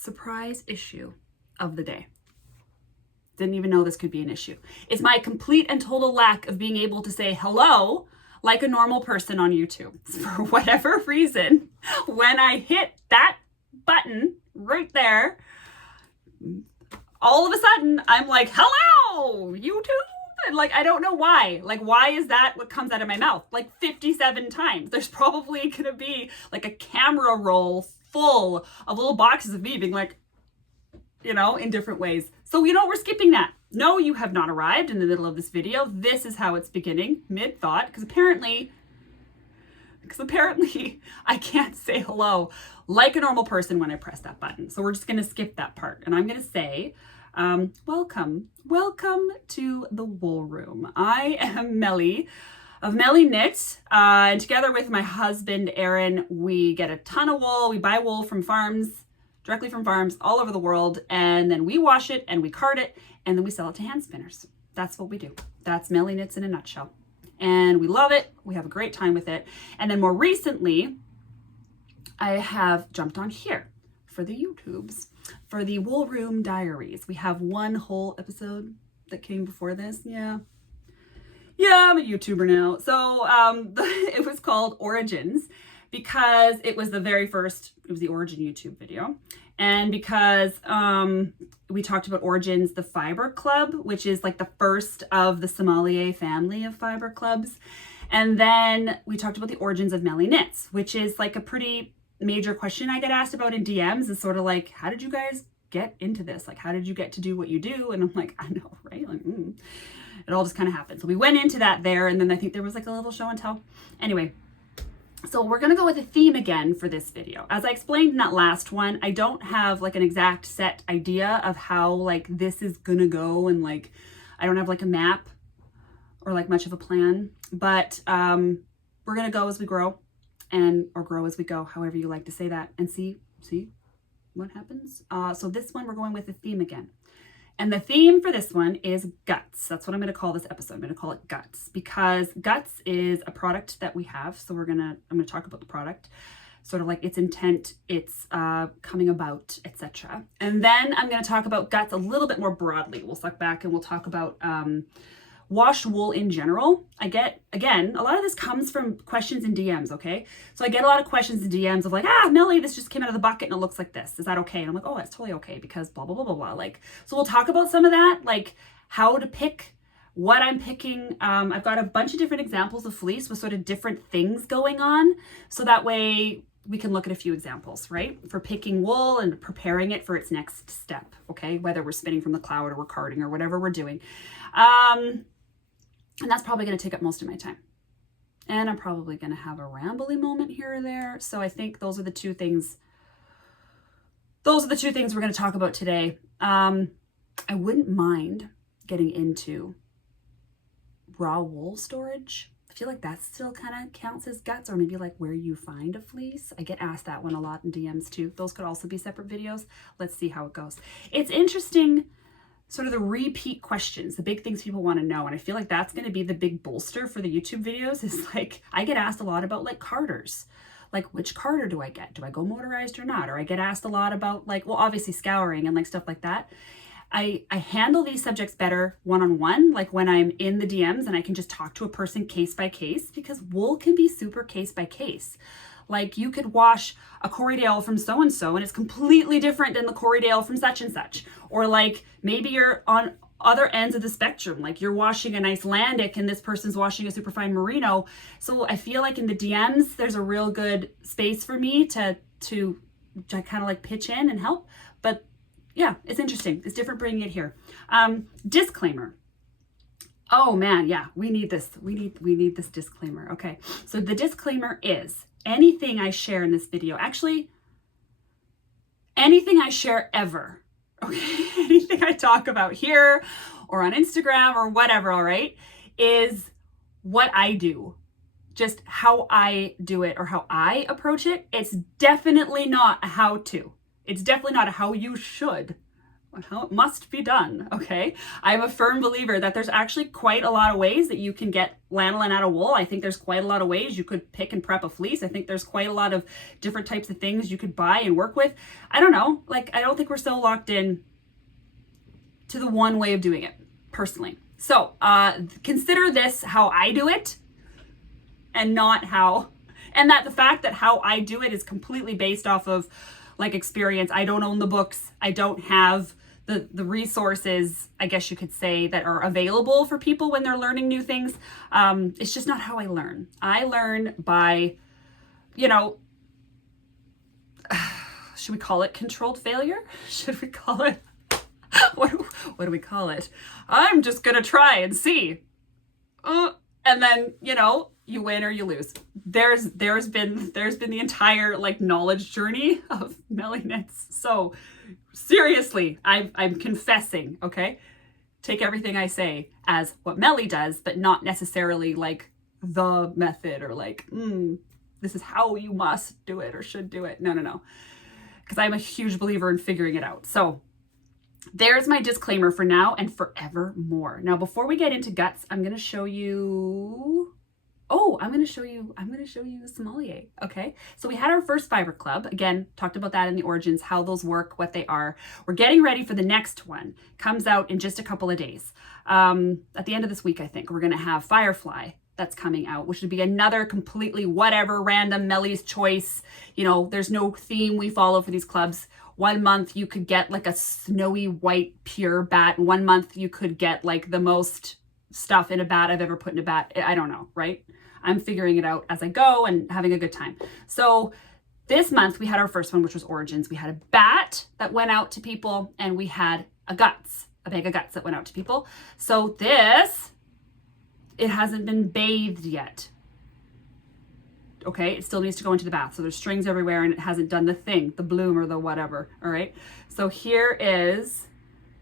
surprise issue of the day. Didn't even know this could be an issue. It's my complete and total lack of being able to say hello like a normal person on YouTube. For whatever reason, when I hit that button right there, all of a sudden I'm like, hello, YouTube. And like, I don't know why. Like, why is that what comes out of my mouth? Like 57 times. There's probably gonna be like a camera roll full of little boxes of me being like, you know, in different ways. So, you know, we're skipping that. No, you have not arrived in the middle of this video. This is how it's beginning, mid-thought, because apparently I can't say hello like a normal person when I press that button. So we're just gonna skip that part. And I'm gonna say, welcome to the Wool Room. I am Melly of Melly Knit, and together with my husband, Aaron, we get a ton of wool. We buy wool from farms, directly from farms all over the world, and then we wash it and we card it and then we sell it to hand spinners. That's what we do. That's Melly Knits in a nutshell. And we love it. We have a great time with it. And then more recently, I have jumped on here for the YouTubes, for the Wool Room Diaries. We have one whole episode that came before this. Yeah, I'm a YouTuber now. So it was called Origins because it was the very first, it was the Origin YouTube video. And because we talked about Origins, the fiber club, which is like the first of the Sommelier family of fiber clubs. And then we talked about the origins of Melly Knits, which is like a pretty major question I get asked about in DMs, is sort of like, how did you guys get into this? Like, how did you get to do what you do? And I'm like, I know, right? Like, it all just kind of happened. So we went into that there, and then I think there was like a little show and tell. Anyway, so we're gonna go with a theme again for this video. As I explained in that last one, I don't have like an exact set idea of how like this is gonna go, and like I don't have like a map or like much of a plan, but we're gonna go as we grow, or grow as we go, however you like to say that, and see what happens. So this one we're going with the theme again. And the theme for this one is guts. That's what I'm going to call this episode. I'm going to call it guts, because guts is a product that we have. So I'm going to talk about the product, sort of like its intent, its coming about, etc. And then I'm going to talk about guts a little bit more broadly. We'll suck back and we'll talk about washed wool in general. I get, again, a lot of this comes from questions in DMs, okay? So I get a lot of questions in DMs of like, Melly, this just came out of the bucket and it looks like this. Is that okay? And I'm like, oh, that's totally okay, because blah, blah, blah, blah, blah. Like, so we'll talk about some of that, like how to pick, what I'm picking. I've got a bunch of different examples of fleece with sort of different things going on. So that way we can look at a few examples, right? For picking wool and preparing it for its next step, okay? Whether we're spinning from the cloud or we're carding or whatever we're doing. And that's probably going to take up most of my time. And I'm probably going to have a rambly moment here or there. So I think those are the two things. Those are the two things we're going to talk about today. I wouldn't mind getting into raw wool storage. I feel like that still kind of counts as guts, or maybe like where you find a fleece. I get asked that one a lot in DMs too. Those could also be separate videos. Let's see how it goes. It's interesting, sort of the repeat questions, the big things people want to know. And I feel like that's going to be the big bolster for the YouTube videos, is like, I get asked a lot about like carders, like which carder do I get? Do I go motorized or not? Or I get asked a lot about like, well, obviously scouring and like stuff like that. I handle these subjects better one-on-one, like when I'm in the DMs and I can just talk to a person case by case, because wool can be super case by case. Like you could wash a Corriedale from so-and-so and it's completely different than the Corriedale from such and such. Or like maybe you're on other ends of the spectrum, like you're washing a nice Landic and this person's washing a superfine Merino. So I feel like in the DMs, there's a real good space for me to kind of like pitch in and help. But yeah, it's interesting. It's different bringing it here. Disclaimer. Oh man, yeah, we need this. We need this disclaimer. Okay, so the disclaimer is, anything I share in this video, actually, anything I share ever, okay, anything I talk about here or on Instagram or whatever, all right, is what I do, just how I do it or how I approach it. It's definitely not a how-to. It's definitely not a how you should how it must be done, okay? I'm a firm believer that there's actually quite a lot of ways that you can get lanolin out of wool. I think there's quite a lot of ways you could pick and prep a fleece. I think there's quite a lot of different types of things you could buy and work with. I don't know, like, I don't think we're so locked in to the one way of doing it, personally. So consider this how I do it and not how, and that the fact that how I do it is completely based off of like experience. I don't own the books. I don't have the resources, I guess you could say, that are available for people when they're learning new things. It's just not how I learn. I learn by, you know, should we call it controlled failure? Should we call it, what do we call it? I'm just going to try and see. And then, you know, you win or you lose. There's been the entire like knowledge journey of Melly Knits. So seriously, I'm confessing, okay? Take everything I say as what Melly does, but not necessarily like the method or like, this is how you must do it or should do it. No. Because I'm a huge believer in figuring it out. So there's my disclaimer for now and forevermore. Now, before we get into guts, I'm going to show you, I'm going to show you the sommelier. Okay. So we had our first fiber club. Again, talked about that in the origins, how those work, what they are. We're getting ready for the next one. Comes out in just a couple of days. At the end of this week, I think we're going to have Firefly that's coming out, which would be another completely whatever, random Melly's choice. You know, there's no theme we follow for these clubs. 1 month you could get like a snowy white pure bat. 1 month you could get like the most stuff in a bat I've ever put in a bat. I don't know, right? I'm figuring it out as I go and having a good time. So this month we had our first one, which was Origins. We had a bat that went out to people and we had a bag of guts that went out to people. So this, it hasn't been bathed yet. Okay, it still needs to go into the bath. So there's strings everywhere and it hasn't done the thing, the bloom or the whatever. All right. So here is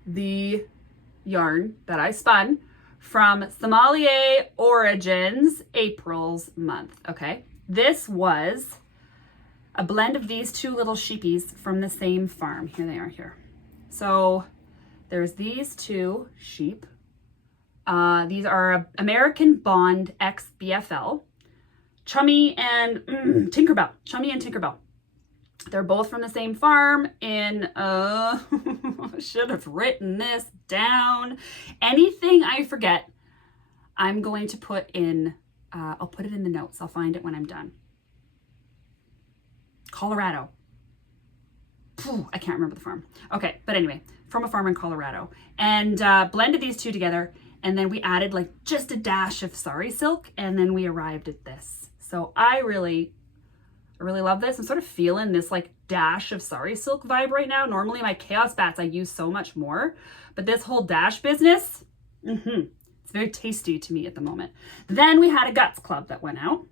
the yarn that I spun from Sommelier Origins, April's month. Okay. This was a blend of these two little sheepies from the same farm. Here they are here. So there's these two sheep. These are American Bond X BFL. Chummy and Tinkerbell. Chummy and Tinkerbell. They're both from the same farm in, I should have written this down. Anything I forget, I'm going to put in, I'll put it in the notes. I'll find it when I'm done. Colorado. I can't remember the farm. Okay, but anyway, from a farm in Colorado. And blended these two together. And then we added like just a dash of sari silk. And then we arrived at this. So I really love this. I'm sort of feeling this like dash of sari silk vibe right now. Normally my chaos bats I use so much more, but this whole dash business, it's very tasty to me at the moment. Then we had a guts club that went out.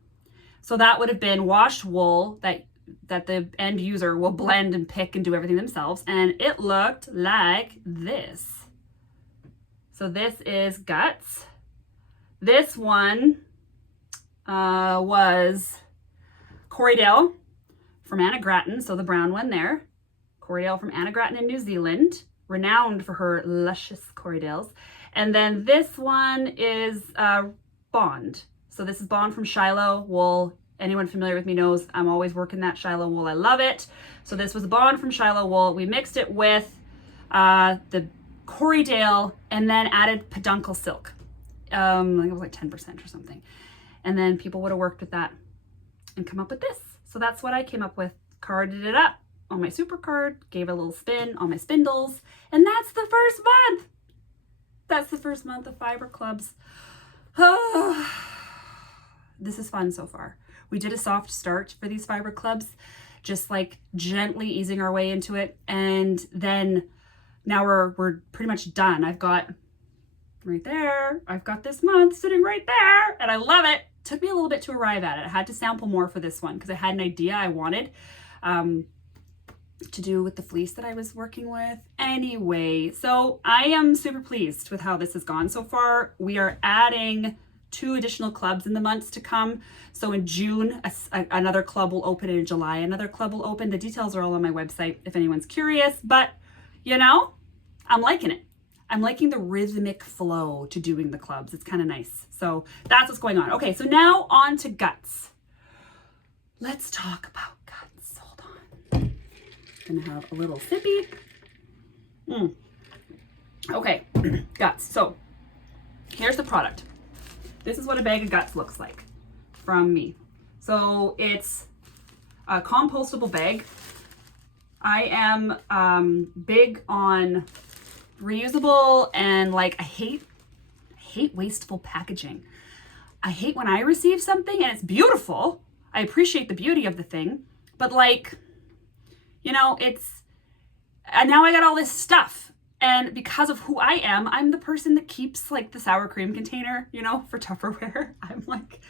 So that would have been washed wool that the end user will blend and pick and do everything themselves. And it looked like this. So this is guts. This one was Corriedale from Anna Gratton, so the brown one there. Corriedale from Anna Gratton in New Zealand, renowned for her luscious Corriedales. And then this one is Bond. So this is Bond from Shiloh Wool. Anyone familiar with me knows I'm always working that Shiloh Wool. I love it. So this was Bond from Shiloh Wool. We mixed it with the Corriedale and then added peduncle silk. I think it was like 10% or something. And then people would have worked with that and come up with this. So that's what I came up with. Carded it up on my super card, gave it a little spin on my spindles, and that's the first month. That's the first month of fiber clubs. This is fun so far. We did a soft start for these fiber clubs, just like gently easing our way into it. And then now we're pretty much done. I've got right there, I've got this month sitting right there and I love it. Took me a little bit to arrive at it. I had to sample more for this one because I had an idea I wanted to do with the fleece that I was working with. Anyway, so I am super pleased with how this has gone so far. We are adding 2 additional clubs in the months to come. So in June, another club will open, and in July, another club will open. The details are all on my website if anyone's curious, but you know, I'm liking it. I'm liking the rhythmic flow to doing the clubs. It's kind of nice. So that's what's going on. Okay, so now on to guts. Let's talk about guts. Hold on. Gonna have a little sippy. Okay, guts. So here's the product. This is what a bag of guts looks like from me. So it's a compostable bag. I am big on reusable, and like I hate wasteful packaging. I hate when I receive something and it's beautiful. I appreciate the beauty of the thing, but like, you know, and now I got all this stuff. And because of who I am, I'm the person that keeps like the sour cream container, you know, for Tupperware. I'm like,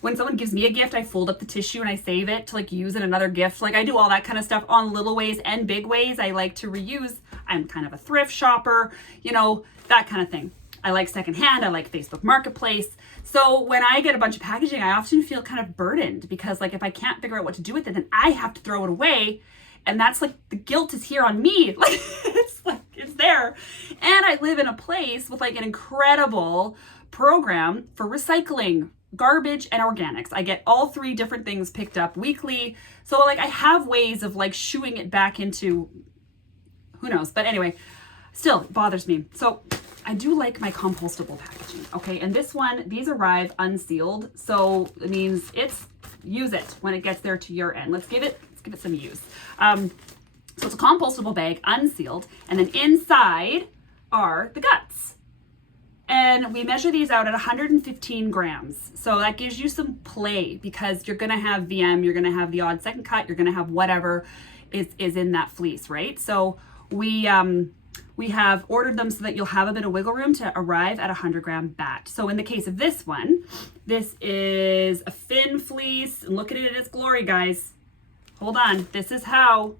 when someone gives me a gift, I fold up the tissue and I save it to like use in another gift. Like I do all that kind of stuff on little ways and big ways. I like to reuse. I'm kind of a thrift shopper, you know, that kind of thing. I like secondhand. I like Facebook Marketplace. So when I get a bunch of packaging, I often feel kind of burdened because like if I can't figure out what to do with it, then I have to throw it away. And that's like, the guilt is here on me. Like, it's there. And I live in a place with like an incredible program for recycling, garbage, and organics. I get all three different things picked up weekly. So like I have ways of like shooing it back into, who knows? But anyway, still it bothers me. So I do like my compostable packaging. Okay. And this one, these arrive unsealed. So it means use it when it gets there to your end. Let's give it some use. So it's a compostable bag, unsealed, and then inside are the guts. And we measure these out at 115 grams. So that gives you some play because you're gonna have VM, you're gonna have the odd second cut, you're gonna have whatever is in that fleece, right? So we have ordered them so that you'll have a bit of wiggle room to arrive at a 100-gram bat. So in the case of this one, this is a fin fleece. And look at it in its glory, guys. Hold on. This is how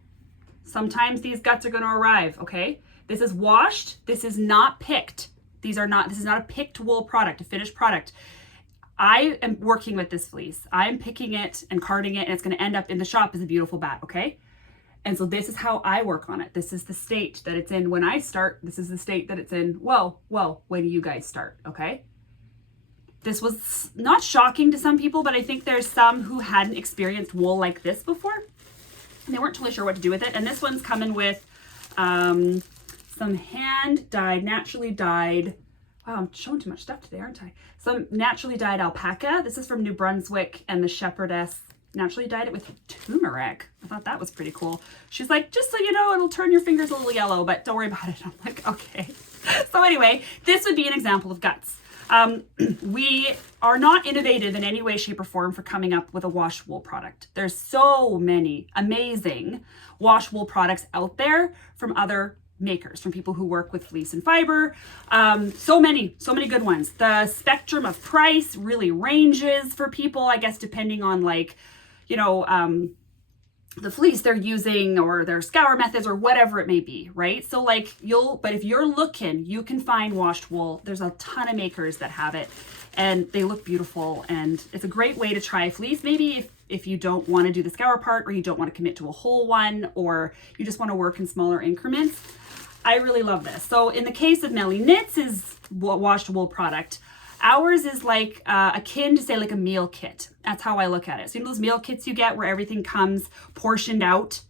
sometimes these guts are going to arrive, okay? This is washed. This is not picked. This is not a picked wool product, a finished product. I am working with this fleece. I'm picking it and carding it, and it's going to end up in the shop as a beautiful bat, okay? And so this is how I work on it. This is the state that it's in when I start. This is the state that it's in. Whoa, when you guys start, okay? This was not shocking to some people, but I think there's some who hadn't experienced wool like this before. And they weren't totally sure what to do with it. And this one's coming with some hand-dyed, naturally dyed, wow, I'm showing too much stuff today, aren't I? Some naturally dyed alpaca. This is from New Brunswick, and the shepherdess naturally dyed it with turmeric. I thought that was pretty cool. She's like, just so you know, it'll turn your fingers a little yellow, but don't worry about it. I'm like, okay. So anyway, this would be an example of guts. We are not innovative in any way, shape, or form for coming up with a wash wool product. There's so many amazing wash wool products out there from other makers, from people who work with fleece and fiber. So many good ones. The spectrum of price really ranges for people, I guess, depending on like, you know, the fleece they're using or their scour methods or whatever it may be, right? So like but if you're looking, you can find washed wool. There's a ton of makers that have it and they look beautiful, and it's a great way to try fleece. Maybe if you don't want to do the scour part, or you don't want to commit to a whole one, or you just want to work in smaller increments. I really love this. So in the case of Melly Knits is washed wool product. Ours is like akin to say like a meal kit. That's how I look at it. So you know those meal kits you get where everything comes portioned out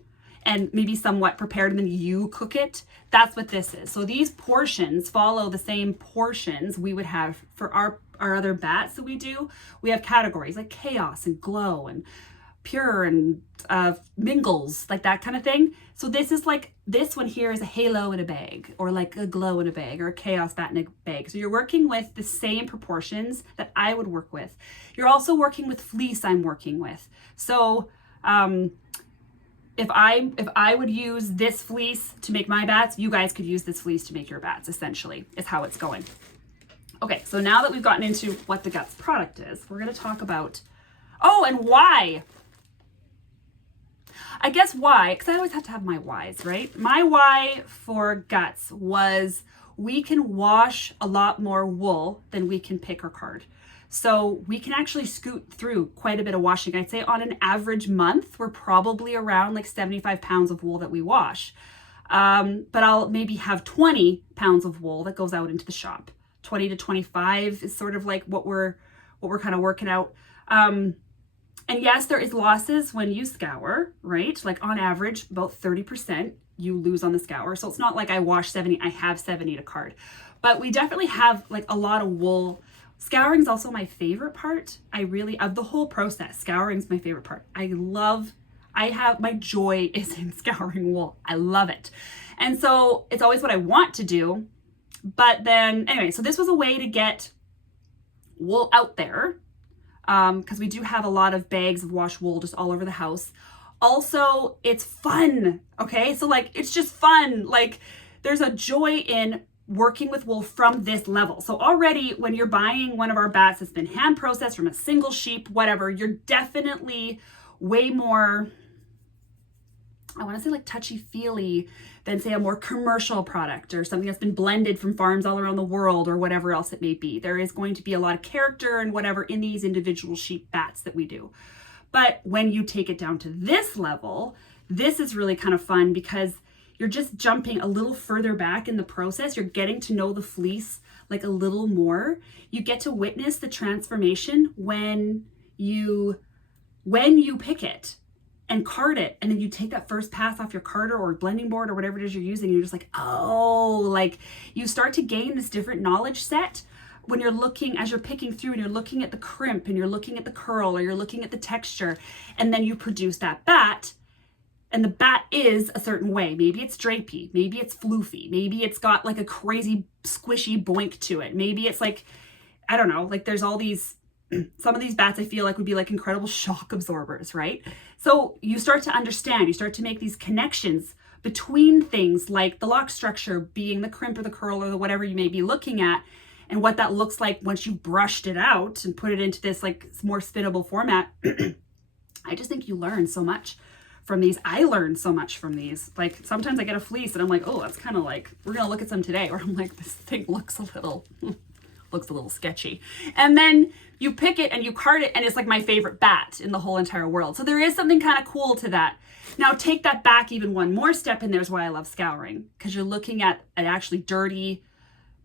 and maybe somewhat prepared and then you cook it? That's what this is. So these portions follow the same portions we would have for our other bats that we do. We have categories like chaos and glow and pure and mingles, like that kind of thing. So this is like, this one here is a halo in a bag, or like a glow in a bag, or a chaos bat in a bag. So you're working with the same proportions that I would work with. You're also working with fleece I'm working with. So if I would use this fleece to make my bats, you guys could use this fleece to make your bats, essentially, is how it's going. Okay, so now that we've gotten into what the Guts product is, we're going to talk about, and why. I guess why, because I always have to have my whys, right? My why for Guts was we can wash a lot more wool than we can pick or card. So we can actually scoot through quite a bit of washing. I'd say on an average month, we're probably around like 75 pounds of wool that we wash. But I'll maybe have 20 pounds of wool that goes out into the shop. 20 to 25 is sort of like what we're kind of working out. And yes, there is losses when you scour, right? Like on average, about 30% you lose on the scour. So it's not like I wash 70, I have 70 to card. But we definitely have like a lot of wool. Scouring is also my favorite part. Of the whole process, scouring is my favorite part. My joy is in scouring wool. I love it. And so it's always what I want to do. But then anyway, so this was a way to get wool out there. Because we do have a lot of bags of wash wool just all over the house. Also, it's fun. Okay. So like, it's just fun. Like there's a joy in working with wool from this level. So already when you're buying one of our bats that's been hand processed from a single sheep, whatever, you're definitely way more, I want to say like touchy-feely than say a more commercial product or something that's been blended from farms all around the world or whatever else it may be. There is going to be a lot of character and whatever in these individual sheep bats that we do. But when you take it down to this level, this is really kind of fun because you're just jumping a little further back in the process. You're getting to know the fleece like a little more. You get to witness the transformation when you pick it and card it, and then you take that first pass off your carder or blending board or whatever it is you're using. You're just like, oh, like you start to gain this different knowledge set when you're looking, as you're picking through and you're looking at the crimp and you're looking at the curl or you're looking at the texture, and then you produce that bat. And the bat is a certain way. Maybe it's drapey, maybe it's floofy, maybe it's got like a crazy squishy boink to it. Maybe it's like, I don't know, like there's all these, some of these bats I feel like would be like incredible shock absorbers, right? So you start to understand, you start to make these connections between things like the lock structure being the crimp or the curl or the whatever you may be looking at, and what that looks like once you brushed it out and put it into this like more spinnable format. I just think you learn so much from these. I learned so much from these. Like sometimes I get a fleece and I'm like, oh, that's kind of like, we're gonna look at some today, or I'm like, this thing looks a little sketchy. And then you pick it and you card it and it's like my favorite bat in the whole entire world. So there is something kind of cool to that. Now take that back even one more step, and there's why I love scouring, because you're looking at an actually dirty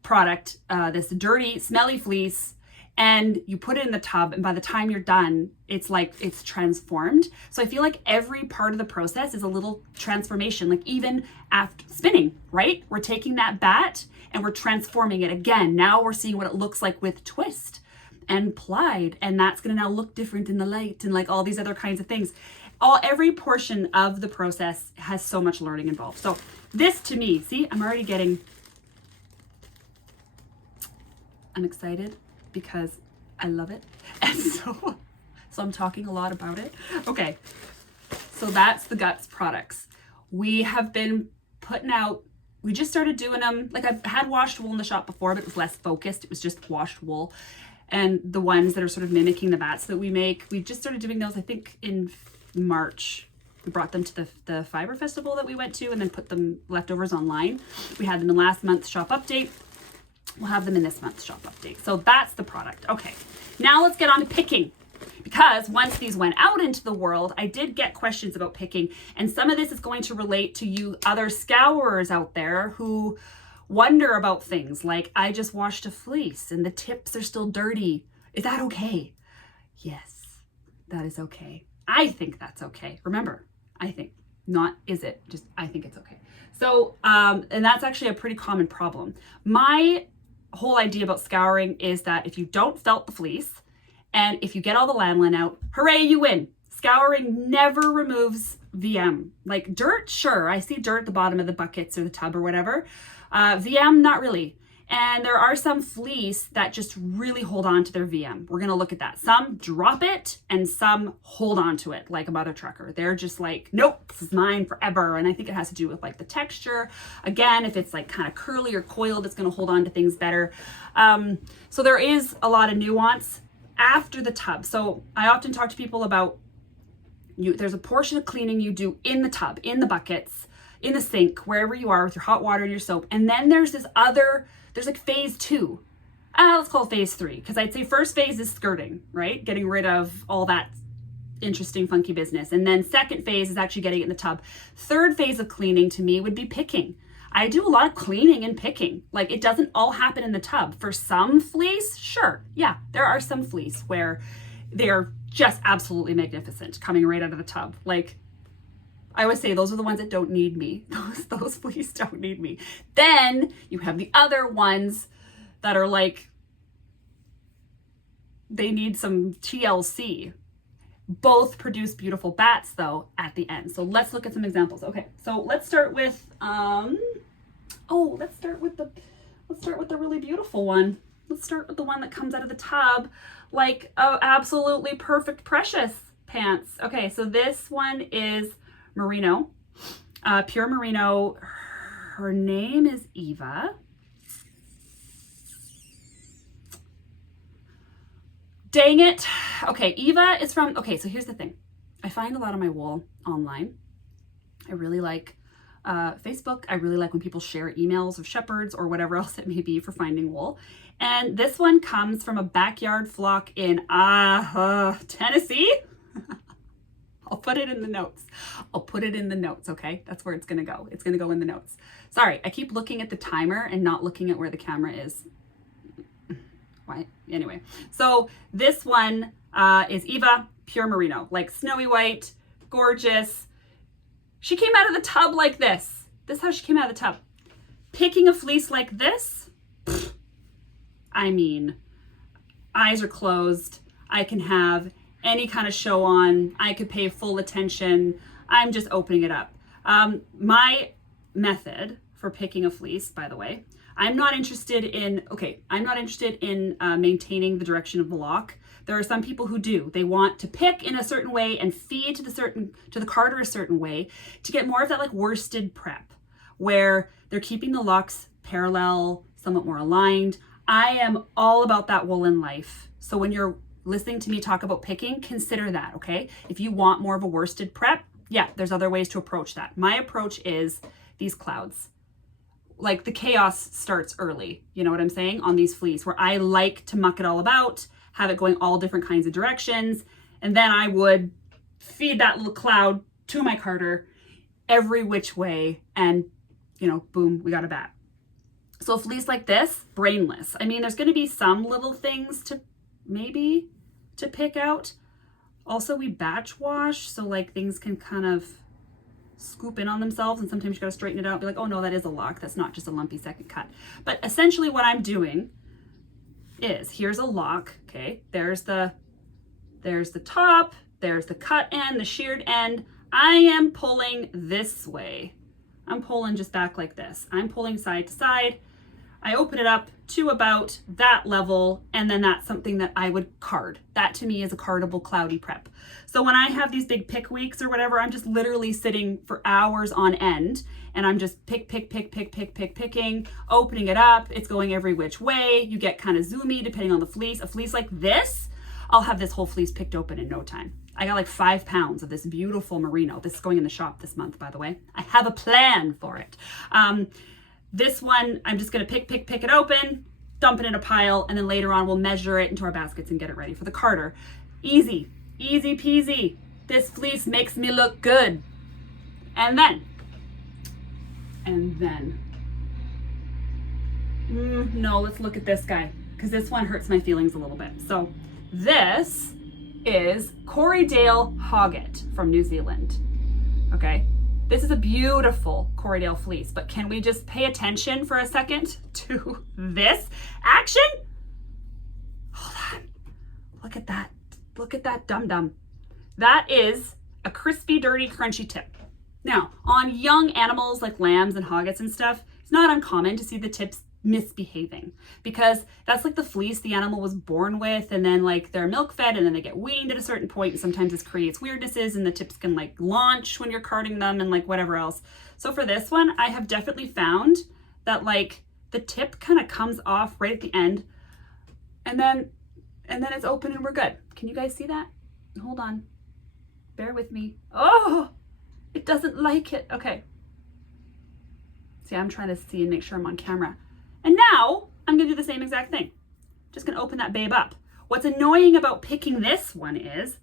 product, this dirty, smelly fleece, and you put it in the tub, and by the time you're done, it's like it's transformed. So I feel like every part of the process is a little transformation. Like even after spinning, right? We're taking that bat and we're transforming it again. Now we're seeing what it looks like with twist and plied, and that's going to now look different in the light and like all these other kinds of things. Every portion of the process has so much learning involved. So this to me, see, I'm excited because I love it. And so I'm talking a lot about it. Okay. So that's the Guts products. We have been putting out, we just started doing them. Like I've had washed wool in the shop before, but it was less focused. It was just washed wool. And the ones that are sort of mimicking the bats that we make, we've just started doing those, I think in March. We brought them to the fiber festival that we went to, and then put them leftovers online. We had them in last month's shop update. We'll have them in this month's shop update. So that's the product. Okay, now let's get on to picking, because once these went out into the world, I did get questions about picking, and some of this is going to relate to you other scourers out there who wonder about things like, I just washed a fleece and the tips are still dirty. Is that okay? Yes, that is okay. I think that's okay. Remember, I think, not is it, just I think it's okay. So, and that's actually a pretty common problem. My whole idea about scouring is that if you don't felt the fleece and if you get all the lanolin out, hooray, you win. Scouring never removes VM. Like dirt, sure, I see dirt at the bottom of the buckets or the tub or whatever. VM, not really. And there are some fleece that just really hold on to their VM. We're gonna look at that. Some drop it and some hold on to it like a mother trucker. They're just like, nope, this is mine forever. And I think it has to do with like the texture. Again, if it's like kind of curly or coiled, it's gonna hold on to things better. So there is a lot of nuance after the tub. So I often talk to people about, there's a portion of cleaning you do in the tub, in the buckets, in the sink, wherever you are with your hot water and your soap. And then there's this other, there's like phase 2. Let's call it phase 3, because I'd say first phase is skirting, right? Getting rid of all that interesting, funky business. And then second phase is actually getting it in the tub. Third phase of cleaning to me would be picking. I do a lot of cleaning and picking. Like, it doesn't all happen in the tub. For some fleece, sure. Yeah, there are some fleece where they're just absolutely magnificent coming right out of the tub. Like, I always say those are the ones that don't need me. Those fleece don't need me. Then you have the other ones that are like, they need some TLC. Both produce beautiful bats though at the end. So let's look at some examples. Okay, so let's start with let's start with the really beautiful one. Let's start with the one that comes out of the tub, like absolutely perfect precious pants. Okay, so this one is Merino, pure Merino. Her name is Eva. Dang it. Okay, Eva is from, okay, so here's the thing. I find a lot of my wool online. I really like Facebook. I really like when people share emails of shepherds or whatever else it may be for finding wool. And this one comes from a backyard flock in Tennessee. I'll put it in the notes. I'll put it in the notes, okay? That's where it's gonna go. It's gonna go in the notes. Sorry, I keep looking at the timer and not looking at where the camera is. Why? Anyway, so this one is Eva, pure Merino, like snowy white, gorgeous. She came out of the tub like this. This is how she came out of the tub. Picking a fleece like this, I mean, eyes are closed. I can have any kind of show on. I could pay full attention. I'm just opening it up. My method for picking a fleece, by the way, I'm not interested in maintaining the direction of the lock. There are some people who do. They want to pick in a certain way and feed to the carder a certain way to get more of that like worsted prep where they're keeping the locks parallel, somewhat more aligned. I am all about that woolen life. So when you're listening to me talk about picking, consider that, okay? If you want more of a worsted prep, yeah, there's other ways to approach that. My approach is these clouds. Like the chaos starts early, you know what I'm saying, on these fleece where I like to muck it all about, have it going all different kinds of directions, and then I would feed that little cloud to my carder every which way, and you know, boom, we got a bat. So a fleece like this, brainless. I mean, there's going to be some little things to maybe to pick out. Also, we batch wash, so like things can kind of scoop in on themselves, and sometimes you got to straighten it out, be like, oh no, that is a lock, that's not just a lumpy second cut. But essentially what I'm doing is, here's a lock, okay, there's the top, there's the cut end, the sheared end. I am pulling this way. I'm pulling just back like this. I'm pulling side to side. I open it up to about that level, and then that's something that I would card. That to me is a cardable cloudy prep. So when I have these big pick weeks or whatever, I'm just literally sitting for hours on end, and I'm just picking, opening it up. It's going every which way. You get kind of zoomy depending on the fleece. A fleece like this, I'll have this whole fleece picked open in no time. I got like 5 pounds of this beautiful merino. This is going in the shop this month, by the way. I have a plan for it. This one, I'm just gonna pick it open, dump it in a pile, and then later on we'll measure it into our baskets and get it ready for the carder. Easy, easy peasy. This fleece makes me look good. And then, no, let's look at this guy, because this one hurts my feelings a little bit. So this is Corriedale Hogget from New Zealand, okay? This is a beautiful Corriedale fleece, but can we just pay attention for a second to this action? Hold on, look at that. Look at that dum-dum. That is a crispy, dirty, crunchy tip. Now, on young animals like lambs and hoggets and stuff, it's not uncommon to see the tips misbehaving, because that's like the fleece the animal was born with, and then like they're milk fed and then they get weaned at a certain point, and sometimes this creates weirdnesses and the tips can like launch when you're carding them and like whatever else. So for this one, I have definitely found that like the tip kind of comes off right at the end, and then it's open and we're good. Can you guys see that? Hold on, bear with me. Oh, it doesn't like it. Okay, see, I'm trying to see and make sure I'm on camera. And now I'm gonna do the same exact thing. Just gonna open that babe up. What's annoying about picking this one is,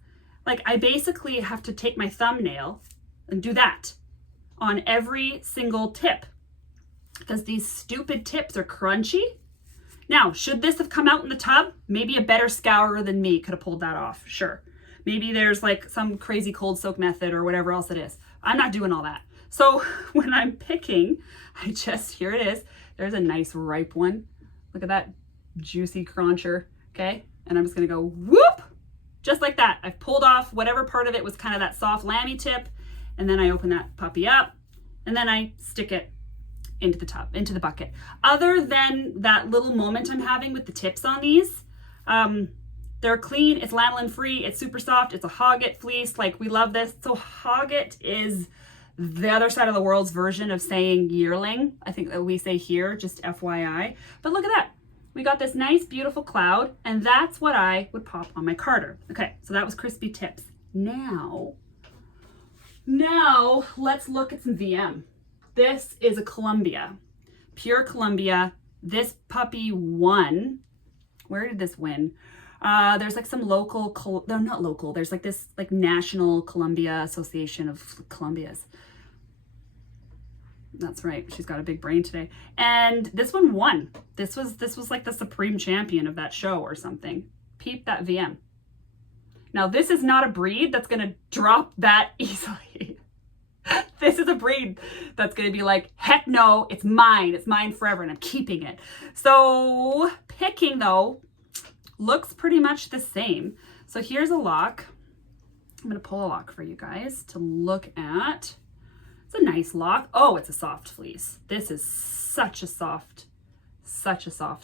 Like I basically have to take my thumbnail and do that on every single tip because these stupid tips are crunchy. Now, should this have come out in the tub? Maybe a better scourer than me could have pulled that off, sure. Maybe there's like some crazy cold soak method or whatever else it is. I'm not doing all that. So when I'm picking, here it is. There's a nice ripe one. Look at that juicy cruncher, okay? And I'm just gonna go whoop, just like that. I've pulled off whatever part of it was kind of that soft lammy tip, and then I open that puppy up, and then I stick it into the tub, into the bucket. Other than that little moment I'm having with the tips on these, they're clean, it's lanolin free, it's super soft, it's a Hogget fleece, like we love this. So Hogget is the other side of the world's version of saying yearling. I think that we say here, just FYI. But look at that. We got this nice, beautiful cloud, and that's what I would pop on my carder. Okay, so that was crispy tips. Now let's look at some VM. This is a Columbia, pure Columbia. This puppy won. Where did this win? There's like some local, they're not local. There's like this like National Columbia Association of Columbias. That's right. She's got a big brain today. And this one won. This was like the supreme champion of that show or something. Peep that VM. Now this is not a breed that's going to drop that easily. This is a breed that's going to be like, heck no, it's mine forever and I'm keeping it. So picking though looks pretty much the same. So here's a lock. I'm going to pull a lock for you guys to look at. It's a nice lock. Oh, it's a soft fleece. This is such a soft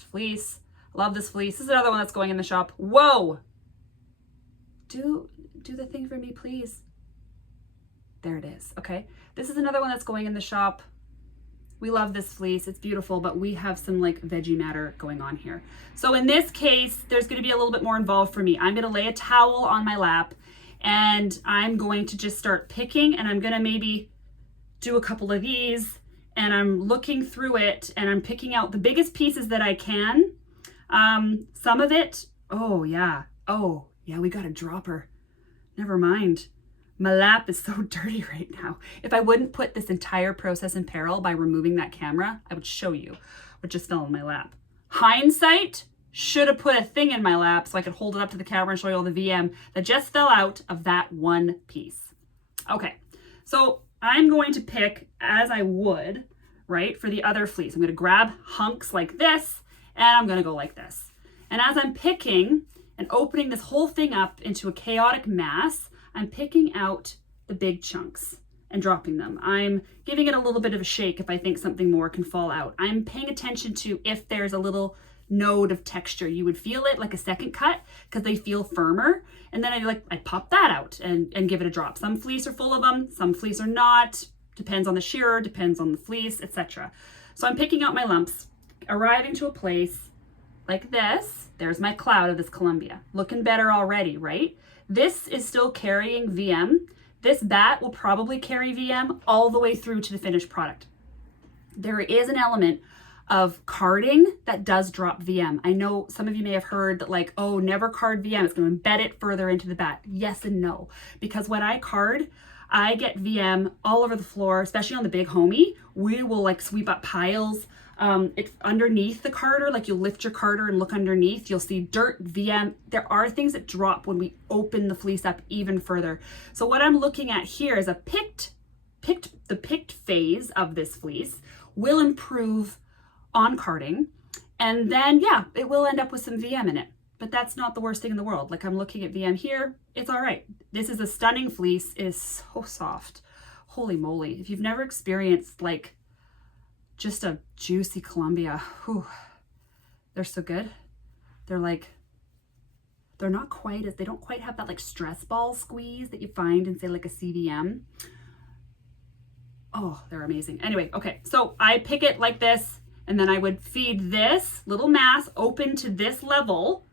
fleece. Love this fleece. This is another one that's going in the shop. Whoa. Do the thing for me, please. There it is. Okay. This is another one that's going in the shop. We love this fleece. It's beautiful, but we have some like veggie matter going on here. So in this case, there's going to be a little bit more involved for me. I'm going to lay a towel on my lap and I'm going to just start picking, and I'm going to maybe do a couple of these, and I'm looking through it and I'm picking out the biggest pieces that I can. Some of it, oh yeah, we got a dropper. Never mind. My lap is so dirty right now. If I wouldn't put this entire process in peril by removing that camera, I would show you what just fell in my lap. Hindsight, should have put a thing in my lap so I could hold it up to the camera and show you all the VM that just fell out of that one piece. Okay, so I'm going to pick as I would, right, for the other fleece. I'm going to grab hunks like this, and I'm going to go like this. And as I'm picking and opening this whole thing up into a chaotic mass, I'm picking out the big chunks and dropping them. I'm giving it a little bit of a shake if I think something more can fall out. I'm paying attention to if there's a little node of texture. You would feel it like a second cut because they feel firmer. And then I pop that out and give it a drop. Some fleece are full of them, some fleece are not. Depends on the shearer, depends on the fleece, etc. So I'm picking out my lumps, arriving to a place like this. There's my cloud of this Columbia. Looking better already, right? This is still carrying VM. This bat will probably carry VM all the way through to the finished product. There is an element of carding that does drop VM. I know some of you may have heard that like, oh, never card VM. It's going to embed it further into the bat. Yes and no. Because when I card, I get VM all over the floor, especially on the big homie. We will like sweep up piles. It's underneath the carder, like you'll lift your carder and look underneath, you'll see dirt, VM. There are things that drop when we open the fleece up even further. So what I'm looking at here is the picked phase of this fleece will improve on carding. And then, yeah, it will end up with some VM in it, but that's not the worst thing in the world. Like I'm looking at VM here, it's all right. This is a stunning fleece. It is so soft. Holy moly. If you've never experienced like just a juicy Columbia, whew, they're so good. They're like, they don't quite have that like stress ball squeeze that you find in say like a CVM. Oh, they're amazing. Anyway, okay, so I pick it like this, and then I would feed this little mass open to this level,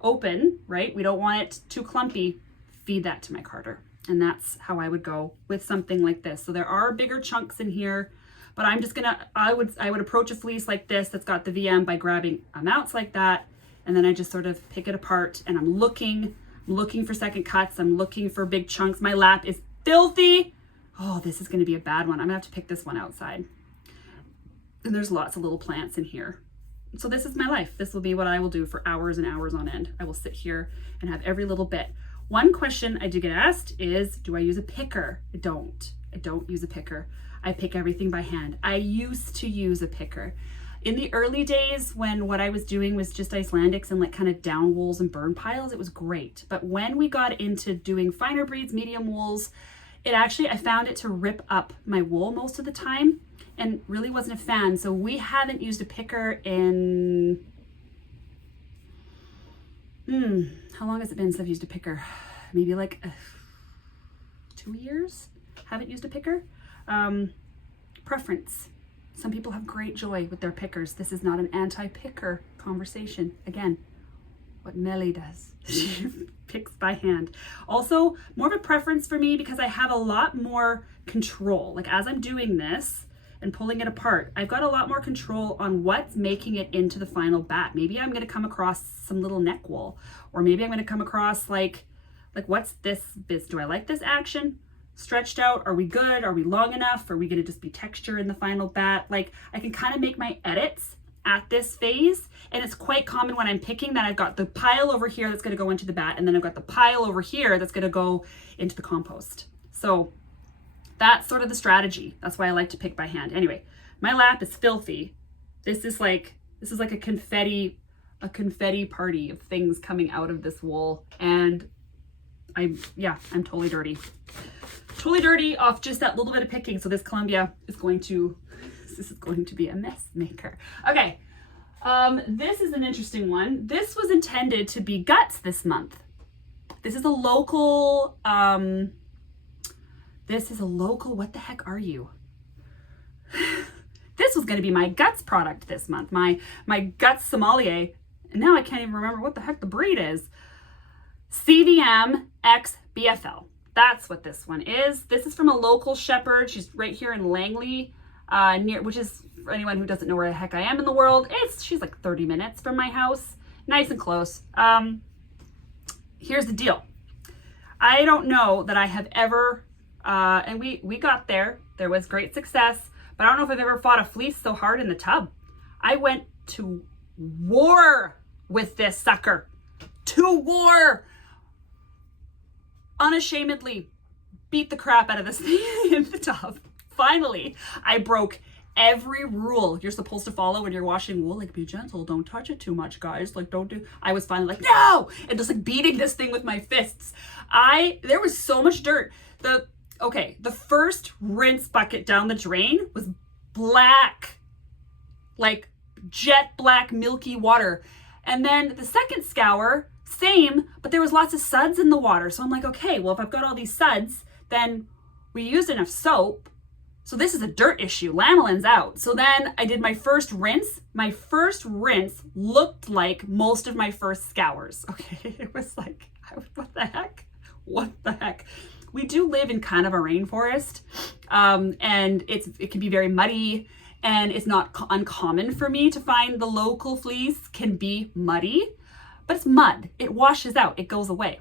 open, right? We don't want it too clumpy. Feed that to my carder. And that's how I would go with something like this. So there are bigger chunks in here, but I'm just gonna, I would approach a fleece like this that's got the VM by grabbing amounts like that. And then I just sort of pick it apart, and I'm looking I'm looking for second cuts. I'm looking for big chunks. My lap is filthy. Oh, this is going to be a bad one. I'm gonna have to pick this one outside. And there's lots of little plants in here. So this is my life. This will be what I will do for hours and hours on end. I will sit here and have every little bit. One question I do get asked is, do I use a picker? I don't use a picker. I pick everything by hand. I used to use a picker. In the early days when what I was doing was just Icelandics and like kind of down wools and burn piles, it was great. But when we got into doing finer breeds, medium wools, I found it to rip up my wool most of the time and really wasn't a fan. So we haven't used a picker in, how long has it been since I've used a picker? Maybe like 2 years? Haven't used a picker. Preference. Some people have great joy with their pickers. This is not an anti-picker conversation. Again, what Melly does. She picks by hand. Also, more of a preference for me because I have a lot more control. Like as I'm doing this and pulling it apart, I've got a lot more control on what's making it into the final bat. Maybe I'm going to come across some little neck wool, or maybe I'm going to come across like what's this? Do I like this action? Stretched out? Are we good? Are we long enough? Are we going to just be texture in the final bat? Like I can kind of make my edits at this phase, and it's quite common when I'm picking that I've got the pile over here that's going to go into the bat, and then I've got the pile over here that's going to go into the compost. So that's sort of the strategy. That's why I like to pick by hand. Anyway, my lap is filthy. This is like a confetti party of things coming out of this wool, and I'm totally dirty. Totally dirty off just that little bit of picking. So this Columbia is going to be a mess maker. Okay, this is an interesting one. This was intended to be guts this month. This is a local, what the heck are you? This was going to be my guts product this month, my guts sommelier. And now I can't even remember what the heck the breed is. CVM X BFL. That's what this one is. This is from a local shepherd. She's right here in Langley, which is, for anyone who doesn't know where the heck I am in the world, she's like 30 minutes from my house. Nice and close. Here's the deal. I don't know that I have ever, and we got there. There was great success, but I don't know if I've ever fought a fleece so hard in the tub. I went to war with this sucker. To war! Unashamedly beat the crap out of this thing in the tub. Finally, I broke every rule you're supposed to follow when you're washing wool. Like, be gentle, don't touch it too much, guys. Like, don't do. I was finally like, no! And just like beating this thing with my fists. There was so much dirt. The first rinse bucket down the drain was black, like jet black, milky water. And then the second scour, same, but there was lots of suds in the water. So I'm like, okay, well, if I've got all these suds, then we used enough soap. So this is a dirt issue. Lanolin's out. So then I did my first rinse. My first rinse looked like most of my first scours. Okay, it was like, what the heck? What the heck? We do live in kind of a rainforest, and it can be very muddy, and it's not uncommon for me to find the local fleece can be muddy. But it's mud. It washes out. It goes away.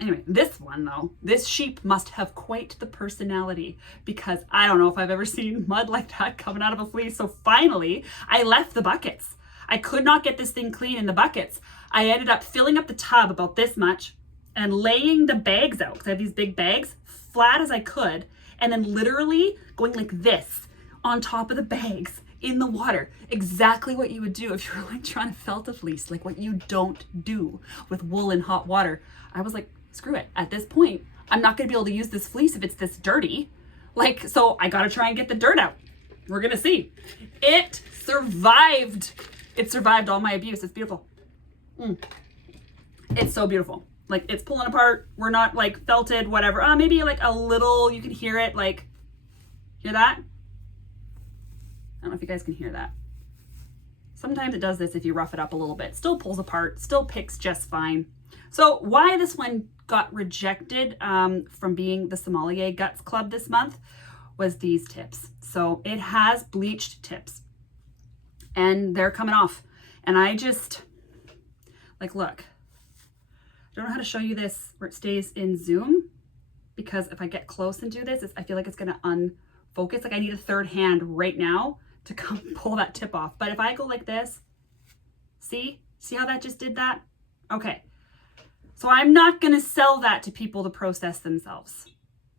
Anyway, this one though, this sheep must have quite the personality, because I don't know if I've ever seen mud like that coming out of a fleece. So finally, I left the buckets. I could not get this thing clean in the buckets. I ended up filling up the tub about this much and laying the bags out, because I have these big bags, flat as I could, and then literally going like this on top of the bags in the water. Exactly what you would do if you were like trying to felt a fleece, like what you don't do with wool in hot water. I was like, screw it. At this point, I'm not going to be able to use this fleece if it's this dirty. Like, so I got to try and get the dirt out. We're going to see. It survived. It survived all my abuse. It's beautiful. It's so beautiful. Like, it's pulling apart. We're not like felted, whatever. Maybe like a little, you can hear it. Like, hear that? I don't know if you guys can hear that. Sometimes it does this if you rough it up a little bit. Still pulls apart, still picks just fine. So why this one got rejected from being the Sommelier Guts Club this month was these tips. So it has bleached tips and they're coming off. And I just, like, look, I don't know how to show you this where it stays in zoom, because if I get close and do this, I feel like it's gonna unfocus. Like I need a third hand right now to come pull that tip off. But if I go like this, see how that just did that? Okay, so I'm not gonna sell that to people to process themselves.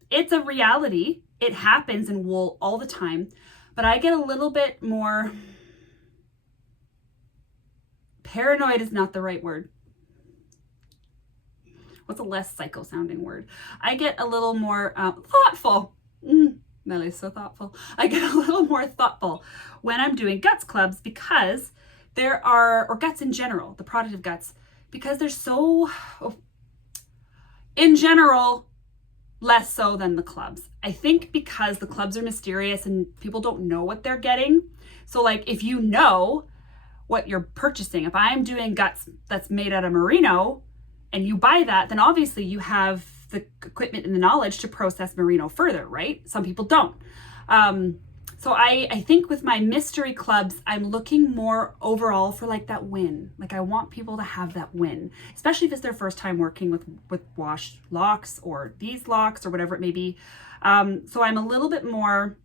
It's a reality. It happens in wool all the time, but I get a little bit more, paranoid is not the right word. What's a less psycho sounding word? I get a little more thoughtful. Melly's so thoughtful. I get a little more thoughtful when I'm doing guts clubs, because there are, or guts in general, the product of guts, because they're so, in general, less so than the clubs. I think because the clubs are mysterious and people don't know what they're getting. So like if you know what you're purchasing, if I'm doing guts that's made out of merino and you buy that, then obviously you have the equipment and the knowledge to process merino further, right? Some people don't. So I think with my mystery clubs, I'm looking more overall for like that win. Like I want people to have that win, especially if it's their first time working with washed locks or these locks or whatever it may be. So I'm a little bit more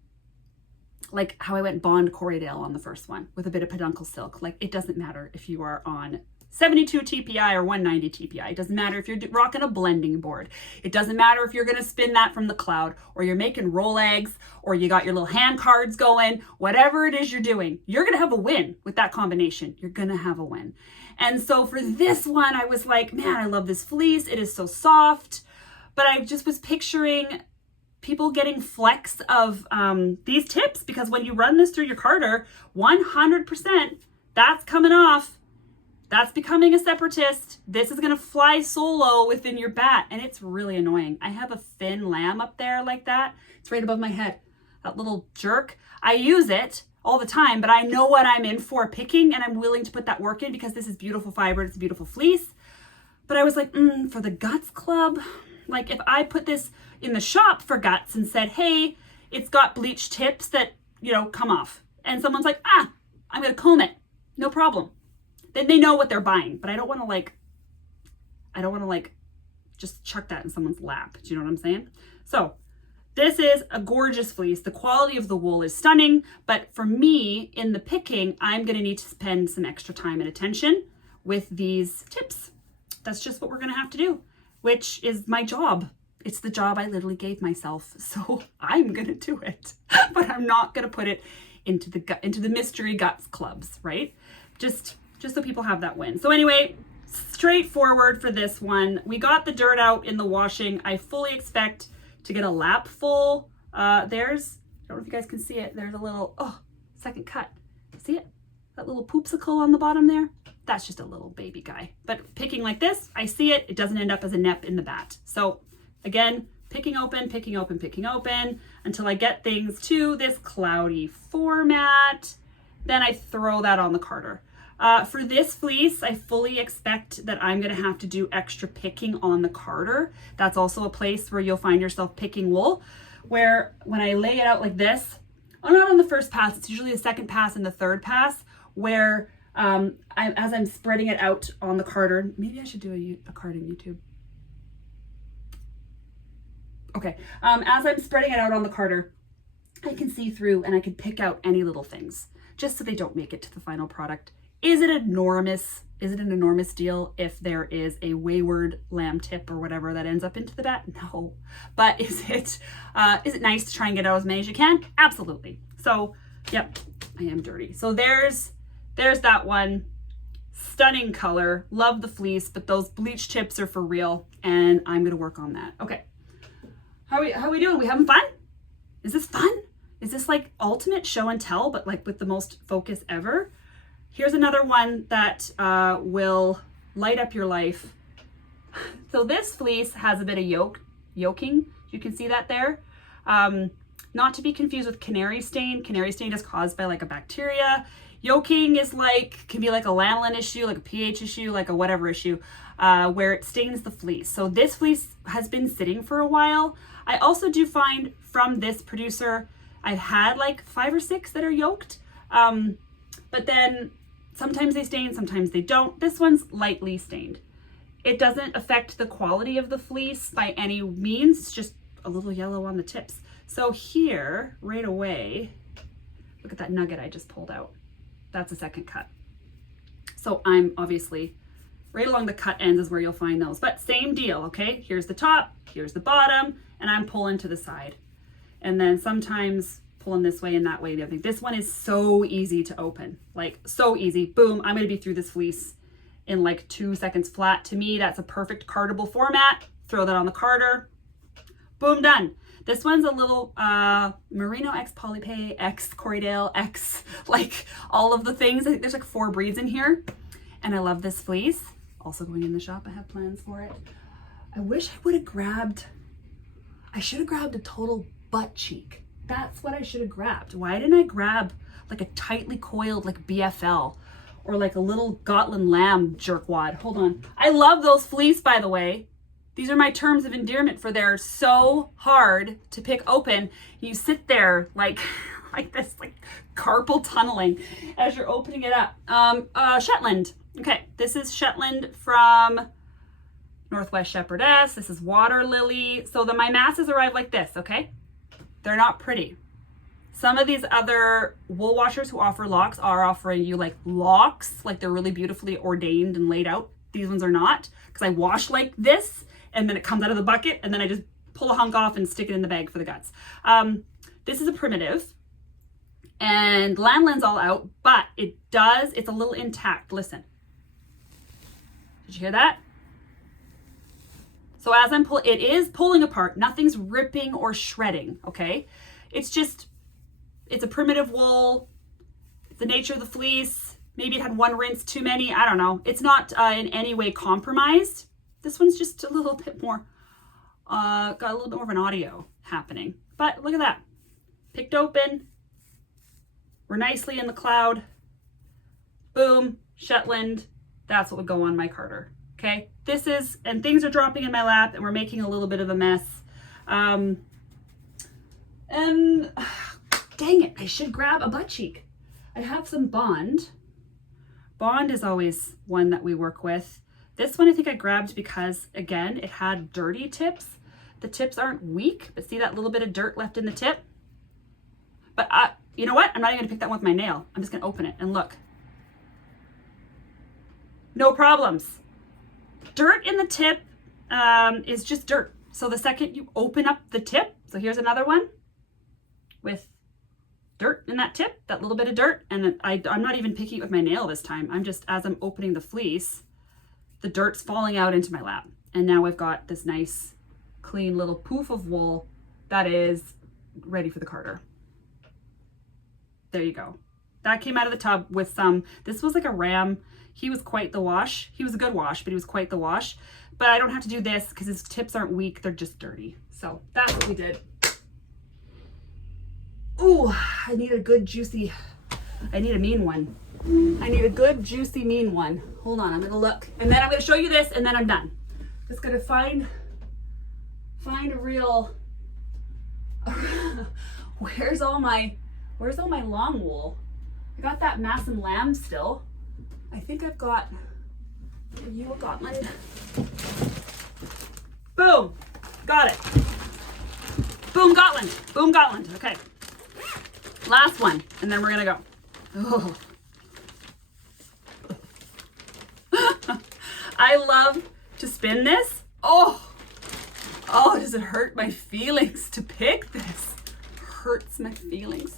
like how I went Bond Corriedale on the first one with a bit of peduncle silk. Like it doesn't matter if you are on 72 TPI or 190 TPI. It doesn't matter if you're rocking a blending board. It doesn't matter if you're going to spin that from the cloud, or you're making roll eggs, or you got your little hand cards going. Whatever it is you're doing, you're going to have a win with that combination. You're going to have a win. And so for this one, I was like, man, I love this fleece. It is so soft. But I just was picturing people getting flecks of these tips, because when you run this through your carder, 100%, that's coming off. That's becoming a separatist. This is going to fly solo within your bat, and it's really annoying. I have a thin lamb up there like that. It's right above my head. That little jerk. I use it all the time, but I know what I'm in for picking, and I'm willing to put that work in because this is beautiful fiber. It's a beautiful fleece. But I was like, for the guts club, like if I put this in the shop for guts and said, hey, it's got bleach tips that, come off. And someone's like, I'm going to comb it. No problem. Then they know what they're buying, but I don't want to just chuck that in someone's lap. Do you know what I'm saying? So this is a gorgeous fleece. The quality of the wool is stunning, but for me in the picking, I'm going to need to spend some extra time and attention with these tips. That's just what we're going to have to do, which is my job. It's the job I literally gave myself. So I'm going to do it, but I'm not going to put it into the mystery guts clubs, right? Just so people have that win. So anyway, straightforward for this one. We got the dirt out in the washing. I fully expect to get a lap full. I don't know if you guys can see it. There's a little, second cut. See it? That little poopsicle on the bottom there? That's just a little baby guy. But picking like this, I see it. It doesn't end up as a nep in the bat. So again, picking open until I get things to this cloudy format. Then I throw that on the carder. For this fleece, I fully expect that I'm going to have to do extra picking on the carder. That's also a place where you'll find yourself picking wool, where when I lay it out like this, not on the first pass, it's usually the second pass and the third pass, where as I'm spreading it out on the carder, maybe I should do a card in YouTube. Okay, as I'm spreading it out on the carder, I can see through and I can pick out any little things, just so they don't make it to the final product. Is it an enormous deal if there is a wayward lamb tip or whatever that ends up into the bat? No. But is it nice to try and get out as many as you can? Absolutely. So, yep, I am dirty. So there's that one. Stunning color. Love the fleece, but those bleach tips are for real, and I'm going to work on that. Okay. How are we doing? We having fun? Is this fun? Is this like ultimate show and tell, but like with the most focus ever? Here's another one that will light up your life. So this fleece has a bit of yolking. You can see that there. Not to be confused with canary stain. Canary stain is caused by like a bacteria. Yolking is can be like a lanolin issue, like a pH issue, like a whatever issue, where it stains the fleece. So this fleece has been sitting for a while. I also do find from this producer, I've had like 5 or 6 that are yolked. But then sometimes they stain, sometimes they don't. This one's lightly stained. It doesn't affect the quality of the fleece by any means. It's just a little yellow on the tips. So here, right away, look at that nugget I just pulled out. That's a second cut. So I'm obviously right along the cut ends is where you'll find those, but same deal, okay? Here's the top, here's the bottom, and I'm pulling to the side. And then sometimes pulling this way and that way. The other thing. This one is so easy to open, like so easy. Boom, I'm gonna be through this fleece in like 2 seconds flat. To me, that's a perfect cardable format. Throw that on the carder, boom, done. This one's a little Merino X Polypay, X Corriedale, X, like all of the things. I think there's like 4 breeds in here. And I love this fleece. Also going in the shop, I have plans for it. I wish I would have grabbed, I should have grabbed a total butt cheek. That's what I should have grabbed. Why didn't I grab like a tightly coiled like BFL or like a little Gotland Lamb jerkwad? Hold on. I love those fleece, by the way. These are my terms of endearment for they're so hard to pick open. You sit there like this, like carpal tunneling as you're opening it up. Shetland. Okay, this is Shetland from Northwest Shepherdess. This is Water Lily. So my masses arrive like this, okay? They're not pretty. Some of these other wool washers who offer locks are offering you like locks, like they're really beautifully ordained and laid out. These ones are not, because I wash like this and then it comes out of the bucket and then I just pull a hunk off and stick it in the bag for the guts. This is a primitive and Landland's all out, but it's a little intact. Listen. Did you hear that? So as I'm pulling, it is pulling apart. Nothing's ripping or shredding, okay? It's a primitive wool. It's the nature of the fleece. Maybe it had one rinse too many. I don't know. It's not in any way compromised. This one's just a little bit more, got a little bit more of an audio happening. But look at that. Picked open. We're nicely in the cloud. Boom, Shetland. That's what would go on my carder. Okay, and things are dropping in my lap and we're making a little bit of a mess. And dang it, I should grab a butt cheek. I have some Bond. Bond is always one that we work with. This one I think I grabbed because, again, it had dirty tips. The tips aren't weak, but see that little bit of dirt left in the tip? But you know what? I'm not even gonna pick that one with my nail. I'm just gonna open it and look. No problems. Dirt in the tip is just dirt. So the second you open up the tip, so here's another one with dirt in that tip, that little bit of dirt. And I'm not even picking it with my nail this time. I'm just, as I'm opening the fleece, the dirt's falling out into my lap. And now we've got this nice, clean little poof of wool that is ready for the carder. There you go. That came out of the tub with this was like a ram. He was quite the wash. He was a good wash, but he was quite the wash. But I don't have to do this because his tips aren't weak. They're just dirty. So that's what we did. Ooh, I need a good juicy, I need a mean one. I need a good juicy mean one. Hold on, I'm gonna look. And then I'm gonna show you this and then I'm done. Just gonna find a real, where's all my long wool? I got that Masson Lamb still. I think I've got a Gotland. Boom, got it. Boom, Gotland, boom, Gotland. Okay, last one, and then we're gonna go. Oh. I love to spin this. Oh, does it hurt my feelings to pick this? Hurts my feelings.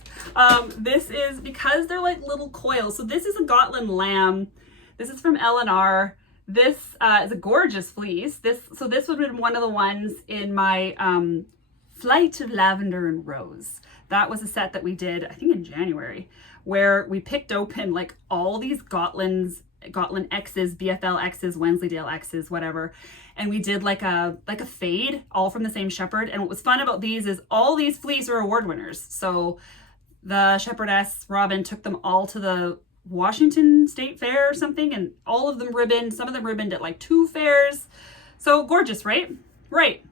This is because they're like little coils. So this is a Gotland Lamb. This is from L&R. This is a gorgeous fleece. This would have been one of the ones in my Flight of Lavender and Rose. That was a set that we did, I think in January, where we picked open like all these Gotland X's, BFL X's, Wensleydale X's, whatever. And we did like a fade, all from the same shepherd. And what was fun about these is all these fleece are award winners. So the shepherdess, Robin, took them all to the Washington State Fair or something, and all of them ribboned, some of them ribboned at like 2 fairs. So gorgeous, right? Right.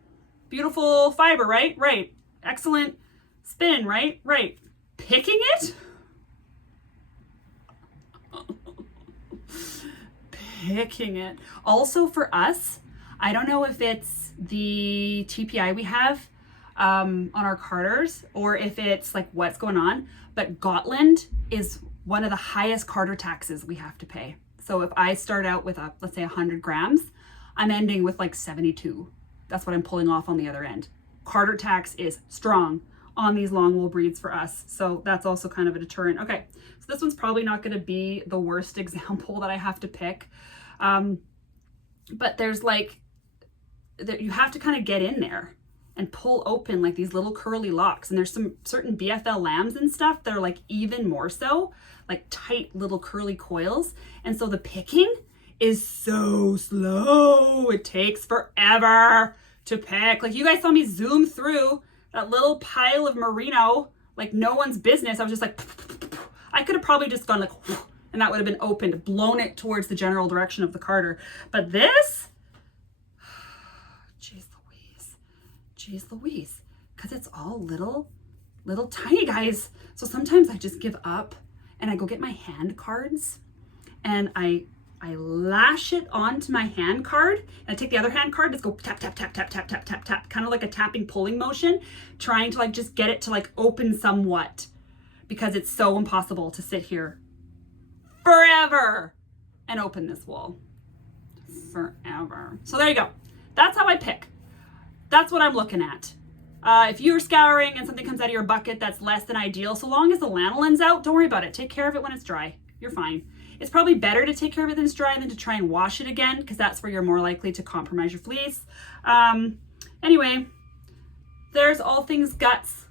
Beautiful fiber, right? Right. Excellent spin, right? Right. Picking it? picking it. Also for us, I don't know if it's the TPI we have on our carders or if it's like what's going on, but Gotland is one of the highest carder taxes we have to pay. So if I start out with let's say 100 grams, I'm ending with like 72. That's what I'm pulling off on the other end. Carder tax is strong on these long wool breeds for us. So that's also kind of a deterrent. Okay, so this one's probably not going to be the worst example that I have to pick. But there's like, you have to kind of get in there and pull open like these little curly locks. And there's some certain BFL lambs and stuff that are like even more so, like tight little curly coils. And so the picking is so slow. It takes forever to pick. Like you guys saw me zoom through that little pile of merino like no one's business. I was just like, I could have probably just gone like, and that would have been opened, blown it towards the general direction of the carder. But this, Jeez Louise, because it's all little tiny guys. So sometimes I just give up and I go get my hand cards and I lash it onto my hand card and I take the other hand card, just go tap, tap, tap, tap, tap, tap, tap, tap, kind of like a tapping pulling motion, trying to like just get it to like open somewhat because it's so impossible to sit here forever and open this wool forever. So there you go. That's how I pick. That's what I'm looking at. If you're scouring and something comes out of your bucket that's less than ideal, so long as the lanolin's out, don't worry about it. Take care of it when it's dry. You're fine. It's probably better to take care of it when it's dry than to try and wash it again, because that's where you're more likely to compromise your fleece. Anyway, there's all things guts.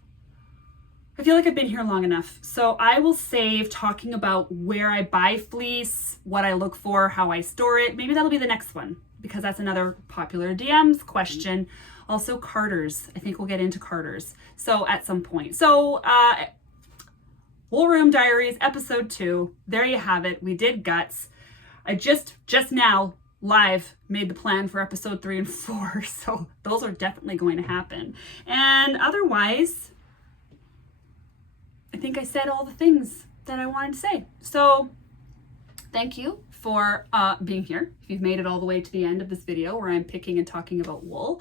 I feel like I've been here long enough. So I will save talking about where I buy fleece, what I look for, how I store it. Maybe that'll be the next one, because that's another popular DMs question. Also carders. I think we'll get into carders. So at some point. So Wool Room Diaries, episode 2. There you have it. We did guts. I just now live made the plan for episode 3 and 4. So those are definitely going to happen. And otherwise, I think I said all the things that I wanted to say. So thank you for being here. If you've made it all the way to the end of this video where I'm picking and talking about wool.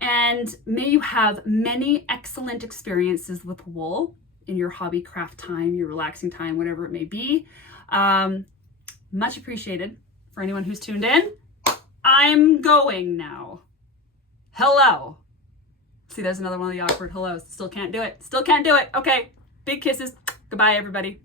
And may you have many excellent experiences with wool in your hobby craft time, your relaxing time, whatever it may be. Much appreciated for anyone who's tuned in. I'm going now. Hello. See, there's another one of the awkward hellos. Still can't do it. Still can't do it. Okay. Big kisses. Goodbye, everybody.